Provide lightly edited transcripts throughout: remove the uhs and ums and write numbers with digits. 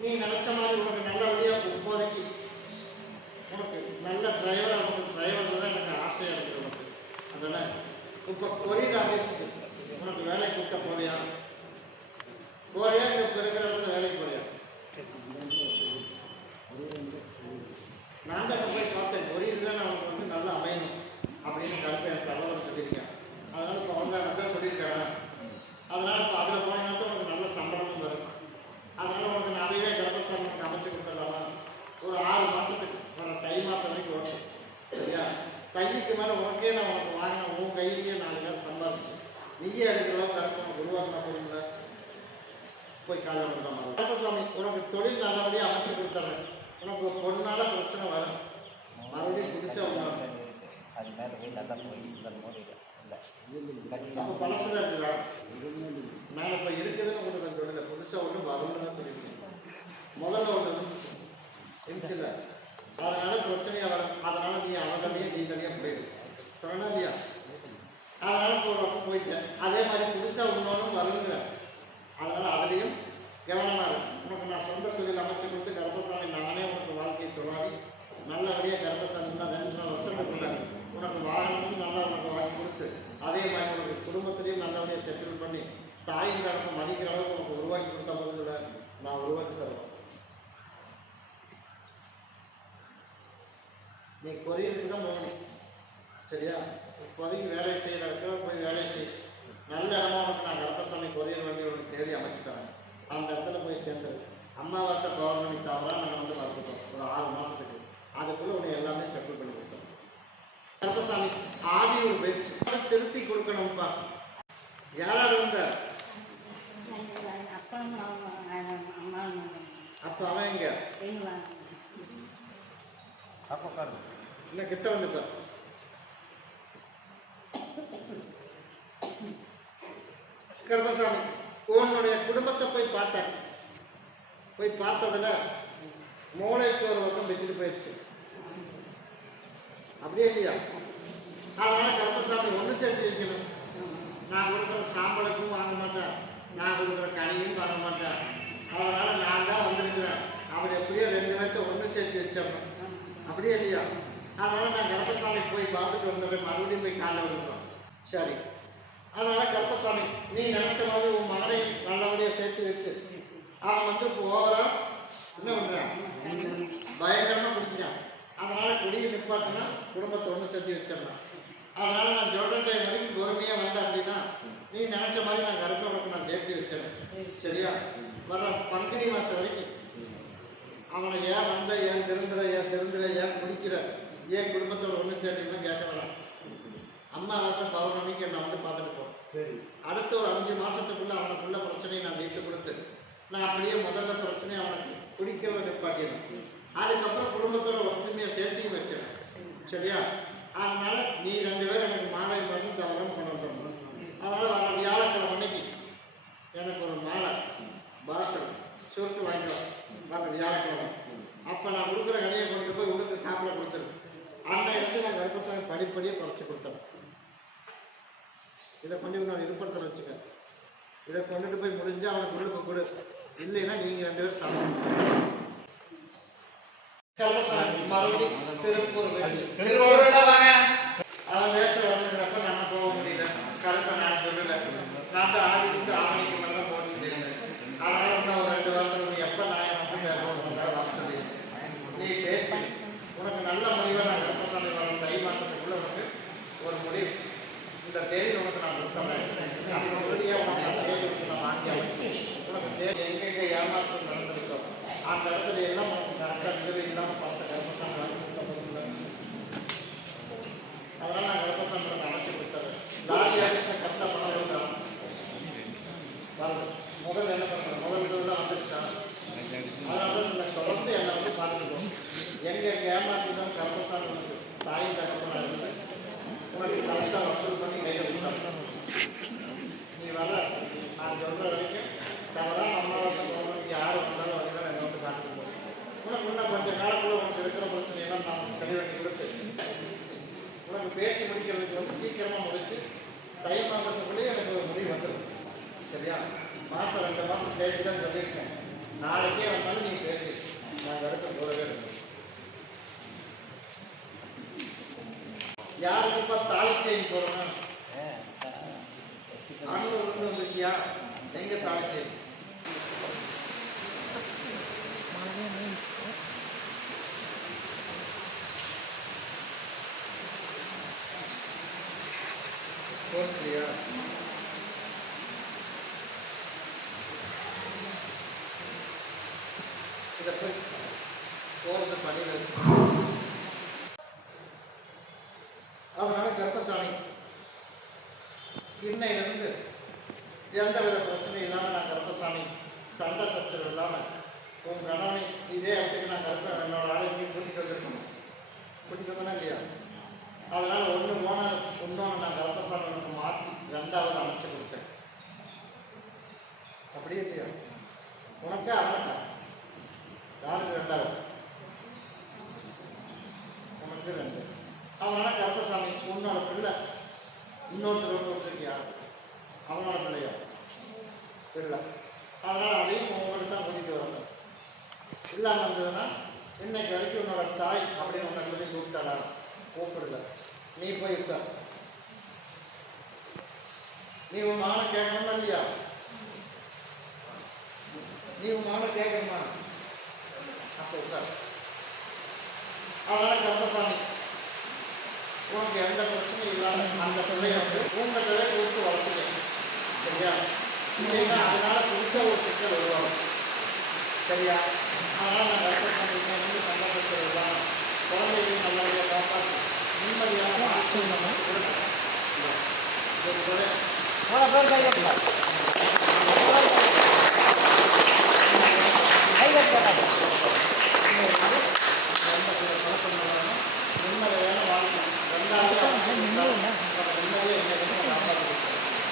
நீ நினைச்ச மாதிரி உனக்கு நல்லபடியாக இப்போதைக்கு உனக்கு நல்ல டிரைவராக உனக்கு டிரைவர் தான் எனக்கு ஆசையாக இருக்குது உனக்கு. அதனால் இப்போ கொரியர் ஆஃபீஸுக்கு உனக்கு வேலைக்கு கூட்ட போறியா போறியா? இங்கே இப்போ இருக்கிற இடத்துல வேலைக்கு போறியா? நான் தான் போய் பார்த்தேன். கொரியர் தான் அவனுக்கு வந்து நல்லா அமையணும் அப்படின்னு கருத்து என் சகோதரன் சொல்லியிருக்கேன். அதனால் இப்போ வந்து அதான் சொல்லியிருக்காங்க. அதனால் இப்போ அதில் போனீங்கன்னா தான் உனக்கு நல்ல சம்பளமும் வரும். அதனால் உனக்கு நான் அதையே கர்ப்பசாமி உனக்கு அமைச்சு கொடுத்துடலாமா? ஒரு 6 மாதத்துக்கு வர தை மாதம் வரைக்கும் வரும். சரியா? தைக்கு மேலே உனக்கே நான் உனக்கு வாங்கின உன் கையிலேயே 4 காசு சம்பாதிச்சு நீயே எடுக்கிற அளவுக்கு கருப்பு உனக்கு உருவாக்கினா போதுங்கள. போய் காலையில் வந்துடலாம். கர்ப்பசாமி உனக்கு தொழில் நல்லபடியாக அமைச்சு கொடுத்துட்றேன். உனக்கு ஒரு பொண்ணால பிரச்சனை வரும். மறுபடியும் புதுசாக உருவாங்க. அது மேலே போய் நல்லா போய் போது இல்லை அப்போ பழசுதான் இருக்குதா? நான் இப்போ இருக்குதுன்னு ஒன்று நான் சொல்லலை. புதுசாக ஒன்று வரும்னு தான் சொல்லியிருக்கேன். முதல்ல ஒன்று இருந்துச்சுல்ல, அதனால் பிரச்சனையாக வரும். அதனால் நீ அவன் தனியாக நீ தனியாக போயிடும் சொன்னா இல்லையா? அதனால் இப்போ ஒரு பக்கம் போயிட்டேன். அதே மாதிரி புதுசாக இன்னொன்றும் வருங்கிறேன். அதனால் அதுலேயும் கவனமாக இருக்கும். உனக்கு நான் சொந்த தொழில் அமைச்சு கொடுத்து கர்ப்பசாமி நானே உனக்கு வாழ்க்கையை தொழாவி நல்லபடியாக கர்ப்பசாமின்னா 2 வருஷத்துக்குள்ள உனக்கு வாகனமும் நல்லா உனக்கு வாங்கி கொடுத்து அதே மாதிரி உனக்கு குடும்பத்திலையும் நல்லபடியாக செட்டில் பண்ணி தாயின் தரப்பை மதிக்கிற அளவுக்கு உனக்கு உருவாக்கி கொடுத்த போதுல நான் உருவாக்கி தருவேன். நீ கொரியருக்கு தான் போகணும். சரியா? இப்போதைக்கு வேலை செய்கிற இடத்துல போய் வேலை செய். நல்ல இடமா உனக்கு நான் கர்ப்பசாமி கொரியர் வண்டி உனக்கு தேடி அமைச்சுட்டேன். அந்த இடத்துல போய் சேர்ந்துரு. அமாவாசை பௌர்ணமி தவறாக நாங்கள் வந்து வளர்த்துட்டோம் ஒரு 6 மாதத்துக்கு. அதுக்குள்ளே உன்னை எல்லாமே செட்டில் பண்ணி கொடுத்தோம். கர்ப்பசாமி ஆதி ஒரு பெட்ஸ் திருத்தி கொடுக்கணும்ப்பா. யாராவது வந்த அப்போ அவன் இங்க இல்லை கிட்ட வந்துப்ப. கர்ப்பசாமி உன்னுடைய குடும்பத்தை போய் பார்த்தேன். போய் பார்த்ததுல மூளைக்கு ஒரு பக்கம் வச்சுட்டு போயிடுச்சு. அப்படியே இல்லையா? அதனால கர்ப்பசாமி ஒன்று சேர்த்து வைக்கணும். நான் கொடுக்குற சாம்பலுக்கும் வாங்க மாட்டேன், நான் கொடுக்குற கனியும் வாங்க மாட்டேன். அதனால நான் தான் வந்திருக்கிறேன். அவர் எப்படியோ 2 பேர்த்த ஒன்று சேர்த்து வச்சிடணும். அப்படியே இல்லையா? அதனால நான் கர்ப்பசாமி போய் பார்த்துட்டு வந்துடுறேன். மறுபடியும் போய் காலைல வந்துட்டோம். சரி. அதனால கர்ப்பசாமி நீ நினைச்ச மாதிரி உன் மகனை நல்லபடியாக சேர்த்து வச்சு அவன் வந்து இப்போ ஓவரா என்ன பண்ணுறான்? பயங்கரமாக குடிக்கிறான். அதனால குடியை நிப்பாட்டினா குடும்பத்தை ஒன்று சேர்த்து வச்சிடலாம். அதனால நான் சொல்கிற டைம் வரைக்கும் பொறுமையாக வந்தேன் அப்படின்னா நீ நினைச்ச மாதிரி நான் கருப்பை உனக்கு நான் சேர்த்து வச்சிடறேன். சரியா? வர பங்குனி மாதம் வரைக்கும் அவனை ஏன் வந்த, ஏன் திருந்துற, ஏன் குடிக்கிற, ஏன் குடும்பத்தோட ஒன்று சேர்த்துக்கணும் கேட்க வரேன். அமாவாசை பௌர்ணமிக்கு என்னை வந்து பார்த்துட்டு போகிறேன். அடுத்த ஒரு 5 மாதத்துக்குள்ளே அவனுக்குள்ள பிரச்சனையை நான் தீர்த்து கொடுத்து நான் அப்படியே முதல்ல பிரச்சனையை அவனுக்கு குடிக்கிறத நிற்பாட்டிடுவேன். அதுக்கப்புறம் குடும்பத்தோட ஒற்றுமையை சேர்த்து வச்சிடறேன். சரியா? அதனால நீ 2 பேரும் எனக்கு மாலை பண்ணி தவறம் கொண்டு வந்துடணும். அதனால் வர வியாழக்கிழமை அன்னைக்கு எனக்கு ஒரு மாலை பாட்டில் சுருட்டு வாங்கிடுவோம். வர வியாழக்கிழமை அப்போ நான் கொடுக்குற கடையை கொண்டு போய் உடுத்து சாப்பிட கொடுத்துருவேன். அந்த இடத்துல நான் கர்ப்பசாமி படிப்படியாக குறைச்சி கொடுத்தேன். இதை கொஞ்சம் நான் இருப்பத்தில் வச்சுக்க. இதை கொண்டுட்டு போய் முடிஞ்சு அவனுக்கு உள்ளுக்கு கொடு. இல்லைன்னா நீங்கள் 2 பேரும் சாப்பிடணும். மறுபடியும் திருப்பூர் அவன் வேச வரணுங்கிறப்ப நம்ம போக முடியல. கருப்பை நான் சொல்லலை. நான் தான் ஆடிக்கு ஆவணிக்கு மேலே போக முடியல. அதனால இன்னும் ஒரு 2 வாரத்தில் நீ எப்போ நான் வந்து பேச சொல்லி நீ பேசி உனக்கு நல்ல முடிவை நான் கர்ப்பசாமி வரும் தை மாதத்துக்குள்ள உனக்கு ஒரு முடிவு இந்த தேதி உனக்கு நான் கொடுத்துறேன். அப்படி உறுதியாக உனக்கு அந்த தேதி உனக்கு நான் வாங்கி அமைச்சு உனக்கு தேதி எங்கெங்கே ஏமாற்றம் நடந்திருக்கோம் அந்த இடத்துல எல்லாம் உனக்கு கரெக்டாக நிலவு இல்லாமல் பார்த்த கர்ப்பசாமி வாங்கி கொடுத்த போதுல. அதனால் நான் கர்ப்பசாமி உனக்கு அமைச்சு கொடுத்துறேன். லாரி ஆஃபீஸில் கரெக்டாக பணம் கொடுக்குறான். முதல்ல என்ன பண்ணுறேன்? முதல் தான் வந்துருச்சா? அதனால தான் தொடர்ந்து என்னை வந்து பார்த்துருக்கோம். எங்கே ஏமாற்றிதான் கர்ப்பசாமி உனக்கு தாய் தகப்பனாக இருந்து உனக்கு கஷ்டம் வசூல் பண்ணி கையில் கொடுத்தாங்க. நீ வர நான் சொல்கிற வரைக்கும் தவறாக அமாவாசை பௌர்ணமிக்கு யார் வந்தாலும் வரைக்கும் என்னை வந்து பார்த்துருக்கோம். உனக்கு இன்னும் கொஞ்சம் காலத்தில் உனக்கு இருக்கிற பிரச்சனையெல்லாம் நான் சரி பண்ணி கொடுத்து உனக்கு பேசி முடிக்கிறதுக்கு வந்து சீக்கிரமாக முடிச்சு தை மாதத்துக்குள்ளேயே எனக்கு ஒரு முடிவு வந்துடும். சரியா? மாதம் 2 மாதம் தேதி தான் சொல்லியிருக்கேன். நாளைக்கே வந்தாலும் நீ பேசி நான் கருத்தை போடவே இருக்கேன். யாருக்கு இப்போ தாலி செயின் போடணும்? அண்ணன் ஒன்று வந்துருக்கியா? எங்க தாலி செயின்? போட்டுறியா? இதை போய் போகிறது பண்ணியில் வச்சு. அதனால கர்ப்பசாமி இன்னையிலிருந்து எந்த வித பிரச்சனையும் இல்லாமல் நான் கர்ப்பசாமி சண்டை சச்சரவு இல்லாமல் உன் கணவனை இதே இடத்துக்கு நான் என்னோட ஆளுக்கு கூட்டிகிட்டு வந்திருக்கணும். கூட்டிகிட்டு வந்தேன்னா இல்லையா? அதனால் ஒன்று போன இன்னொன்று நான் கர்ப்பசாமி உனக்கு மாற்றி ரெண்டாவது அமைச்சு கொடுத்தேன். அப்படியே இல்லையா? உனக்கே அவனுக்கா? யாருக்கு ரெண்டாவது? உனக்கு ரெண்டு. அவனால கர்ப்பசாமி உன்னோட பிள்ளை இன்னொருத்தர் வந்திருக்கியா? அவனோட பிள்ளையா? பிள்ளை. அதனால் அதையும் உங்கள்கிட்ட தான் கூட்டிகிட்டு வரணும். இல்லாமல் இருந்ததுன்னா இன்னைக்கு வரைக்கும் உன்னோட தாய் அப்படின்னு உன்னை சொல்லி கூப்பிட்டாளா? கூப்பிடல. நீ போய் உட்கார். நீ உன் மகனை கேட்கணுமா இல்லையா? நீ உன் மகனை கேட்கணுமா? அப்போ உட்கார். அதனால கர்ப்பசாமி உனக்கு எந்த பிரச்சனையும் இல்லாமல் அந்த பிள்ளைய வந்து உங்கள்கிட்ட கொடுத்து வளர்த்துக்க. சரியா? இல்லைன்னா அதனால புதுச ஒரு சிக்கல் வருவாங்க. சரியா? அதனால் நான் கர்ப்பசாமி வந்து சந்தோஷத்தில் இல்லாமல் குழந்தைகளையும் நல்லபடியாக காப்பாற்றி நிம்மதியான வாழ்க்கை நம்ம கொடுக்கணும். நிம்மதியான வாழ்க்கை ரெண்டாவது நிம்மதியாக என்ன காப்பாற்றி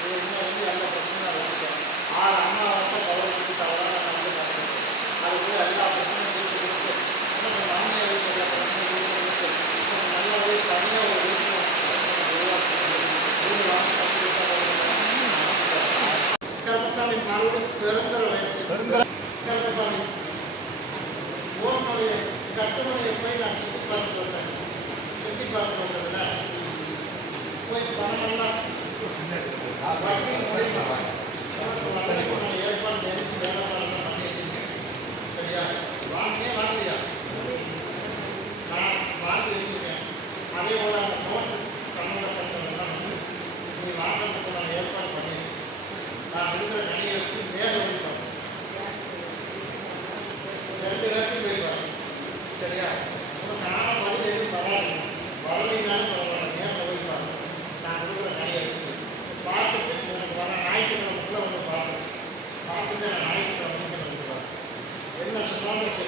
இது இன்னும் வந்து எந்த பிரச்சனையும் வச்சுக்கேன். 6 அம்மா வருஷம் கவலைக்கு தவறான நடந்து நடக்குது. அதுக்கு எல்லா பிரச்சனையும் தீர்த்து கொடுத்து எனக்கு மாமியை வீட்டில் எல்லா பிரச்சனையும் தீர்த்து கொடுத்து நல்ல வழி தனியாக ஒரு வீட்டில் கர்ப்பசாமி மறுபடியும் பெருந்தர வயசு கர்ப்பசாமி உன்னுடைய கட்டுமனையை போய் நான் சுற்றி பார்த்து வந்தேன். சுற்றி பார்த்து வந்ததுல போய் பணமெல்லாம் வட்டி மூலியமா உனக்கு வந்ததுக்கு நான் ஏற்பாடு நெருங்கி வேலை பாடம் பண்ணி வச்சிருக்கேன். சரியா? வாங்கலையா? நான் வாங்கி வச்சிருக்கேன். அதே போல அந்த நோட்டு சம்மந்தப்பட்டதெல்லாம் வந்து நீ வாங்குறதுக்கு நான் ஏற்பாடு பண்ணியிருக்கேன். நான் இருக்கிற கனியை வச்சு மேலே போய் பார்த்தேன். 2 பேர்த்தையும் போய் பார்த்தேன். சரியா? உனக்கு ஆனால் பதில் எதுவும் வராது. வரலைனாலும் பரவாயில்ல. நேரில் போய் பார்த்தேன். நான் கொடுக்குற கனியை வச்சு பார்த்துட்டு உனக்கு வர ஞாயிற்றுக்கிழமைக்குள்ள வந்து பார்த்தேன். பார்த்துட்டு நான் ஞாயிற்றுக்கிழமை வந்து பார்த்தேன். என்ன சொன்னாலும்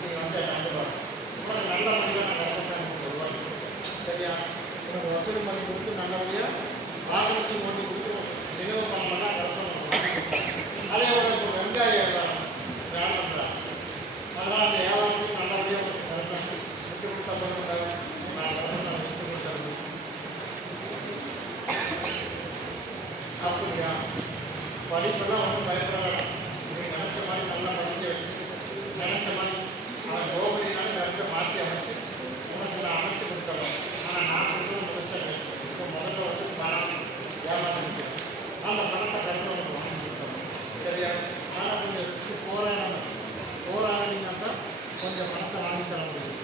நீ வந்து நம்பு பார்த்தேன். உனக்கு நல்ல முடிவை நான் கர்ப்பசாமி சொல்லுவேன். சரியா? உனக்கு வசூல் பண்ணி கொடுத்து நல்லபடியாக வாகனத்தையும் கொண்டு கொடுத்து நினைவு பண்ணலாம் கர்ப்பம். அதே உனக்கு வெங்காய வியாபாரம் வேலை பண்ணுறாங்க. அதனால் அந்த வியாபாரத்தையும் நல்லபடியாக உங்களுக்கு கரெக்டாக விட்டு கொடுத்தா போகிறாங்க. நான் கர்ப்பசாமி விட்டு கொடுத்தேன். அப்படியா? படிப்பெல்லாம் ஒன்றும் பயப்பட வேண்டாம். நீ நினச்ச மாதிரி நல்லா படிக்க வச்சு நினச்ச மாதிரி அவன் கோபுரினாலும் கருத்தை மாற்றி அமைச்சு உனக்கு நான் அமைச்சு கொடுத்துறோம். ஆனால் நான் கொடுக்குறது பிரச்சனை. இப்போ முதல்ல வந்து பணம் ஏமாற்றி நிற்கிறேன். அந்த பணத்தை கருத்தை உனக்கு வாங்கி கொடுத்துறோம். சரியா? ஆனால் கொஞ்சம் ரிஸ்க்கு போராடினாக்கா கொஞ்சம் பணத்தை வாங்கி தர முடியும்.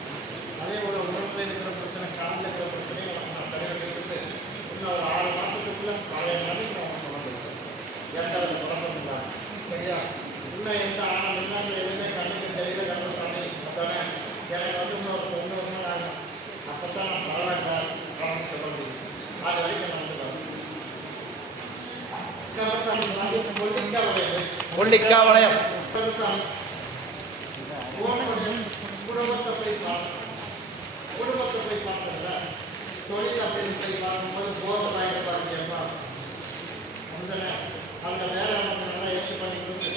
அதே போல் உடம்புல இருக்கிற பிரச்சனை, காலில் இருக்கிற பிரச்சனையை உனக்கு நான் சரி பண்ணிட்டு இன்னும் ஒரு 6 மாதத்துக்குள்ளே பழைய நிலைக்கு நான் உனக்கு வந்துருக்கேன். எந்த ஒரு குழப்பம் இல்லாமல். சரியா? இன்னும் எந்த ஆனால் இன்னும் எதுவுமே கண்ணுக்கு தெரியல கர்ப்பசாமி. அப்போதானே எனக்கு வந்து இன்னொரு நாள் ஆகும். அப்போ தான் நான் பரவாயில்ல அப்படின்னு சொல்ல முடியும். அது வரைக்கும் நான் சொல்லுவேன். கர்ப்பசாமி வந்து கொல்லிக்காவளையம் கர்ப்பசாமி உன்னுடைய குடும்பத்தை போய் பார்த்ததில்ல. தொழில் அப்படின்னு போய் பார்க்கும்போது போகிறதாயிரம் பாருங்கப்பா வந்தன அந்த வேலை நமக்கு நல்லா ஏற்றி பண்ணி கொடுத்து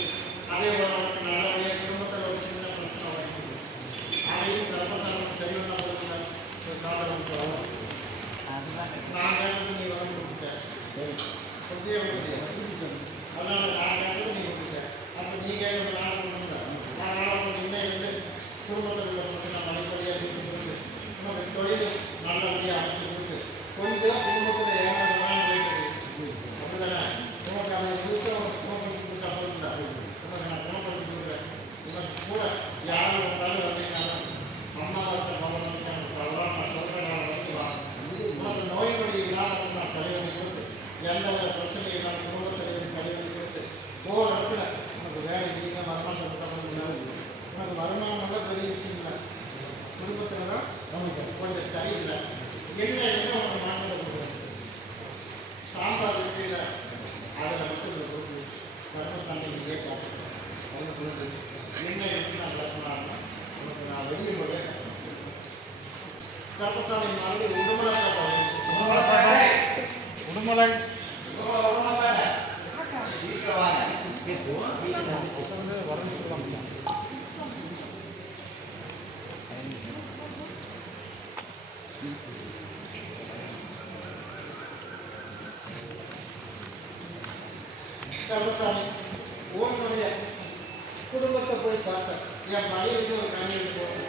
அதே போல் நமக்கு நல்லபடியாக குடும்பத்தில் ஒரு சின்ன பிரச்சனை வரைக்கும் அதையும் கர்ப்பசாமி சரி பண்ண காலம் சொல்லலாம். நான் கேட்டது நீ வந்து கொடுத்துட்டேன். அதனால் நான் கேட்டது நீ கொடுத்துட்டேன். அப்போ நீ கேட்கறது நான் கருமசாமி உன்னுடைய குடும்பத்தை போய் பார்த்தேன். என் மனைவிக்கு ஒரு கண்ணீர் போகும்.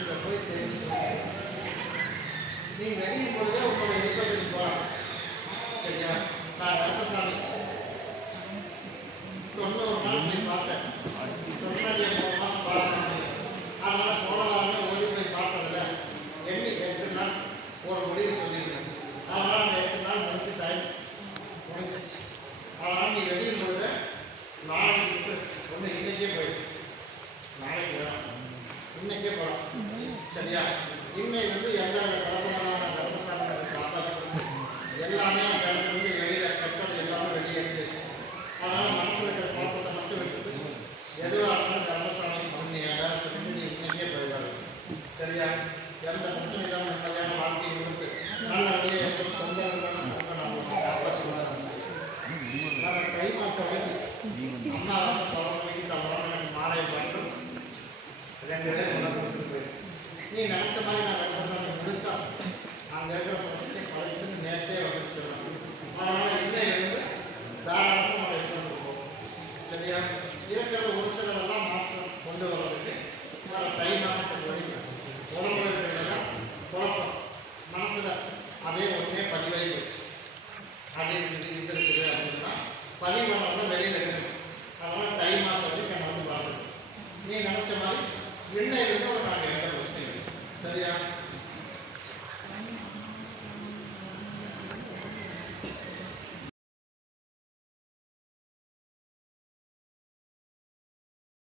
இதை போய் தெரிஞ்சுக்கோ. நீ வெடியும் பொழுதே உங்களை இருப்பதற்கு போகலாம். சரியா? நான் கருமசாமி 90 நாள் போய் பார்த்தேன். சொன்னது 3 மாதம் பார்க்கணும். அதனால போன வாரமே ஓடி போய் பார்த்ததில்ல. எண்ணி 8 நாள் ஒரு முடிவு சொல்லியிருக்கேன். அதனால் அந்த 8 நாள் முடிஞ்சு டைம் முடிஞ்சிச்சு. அதனால் நீ வெடியும் பொழுது நாளைக்கு விட்டு ஒன்று இன்னைக்கே போயிடு. நாளைக்கு வேணாம், இன்னைக்கே போகலாம். சரியா? இன்னைக்கு வந்து எந்த கலப்பமான கருமசாமி காப்பாற்ற எல்லாமே அந்த இடத்துல வெளியில் கட்டது எல்லாமே வெளியேற்று. அதனால் மனசில் இருக்கிற குழப்பத்தை மட்டும் விட்டுட்டு எதுவாக இருந்தாலும் கருமசாமி பண்ணி வேலை சொல்லி நீ இன்னைக்கே போயிடாது. சரியா? எந்த பிரச்சனை இல்லாமல் நிம்மதியான வாழ்க்கையை கொடுத்து நல்லபடியாக எந்த தொந்தரவு நம்ம காப்பாற்றுவோம். நம்ம தை மாதம் வரைக்கும் அம்மாவாசை பௌர்ணமிக்கு தவறான எனக்கு மாலை மட்டும் 2 பேர் கொண்டு கொடுத்துட்டு போயிடும். நீ நினச்ச மாதிரி நான் கருமசாமி முழுசா அங்கே இருக்கிற பிரச்சனை கலைச்சுன்னு நேரத்தே வந்துச்சிடலாம். அதனால் இன்னையிலிருந்து தாராளமாக அதை கொண்டு போகும். சரியா? இருக்கிற ஒரு சிலரெல்லாம் மாற்றம் கொண்டு வர்றதுக்கு வர தை மாதத்துக்கு வழி உடம்புல இருக்கிறதெல்லாம் குழப்பம் மனசில் அதே ஒன்றே பதிவாகி போச்சு. அது இது இருக்குது அப்படின்னா பதிவானவங்க வெளியில் இருக்கணும். அதனால் தை மாதம் வரைக்கும் என்னை வந்து பார்க்கணும். நீ நினச்ச மாதிரி இன்னையிலிருந்து நாங்கள் எந்த பிரச்சனையும் இல்லை. சரியா?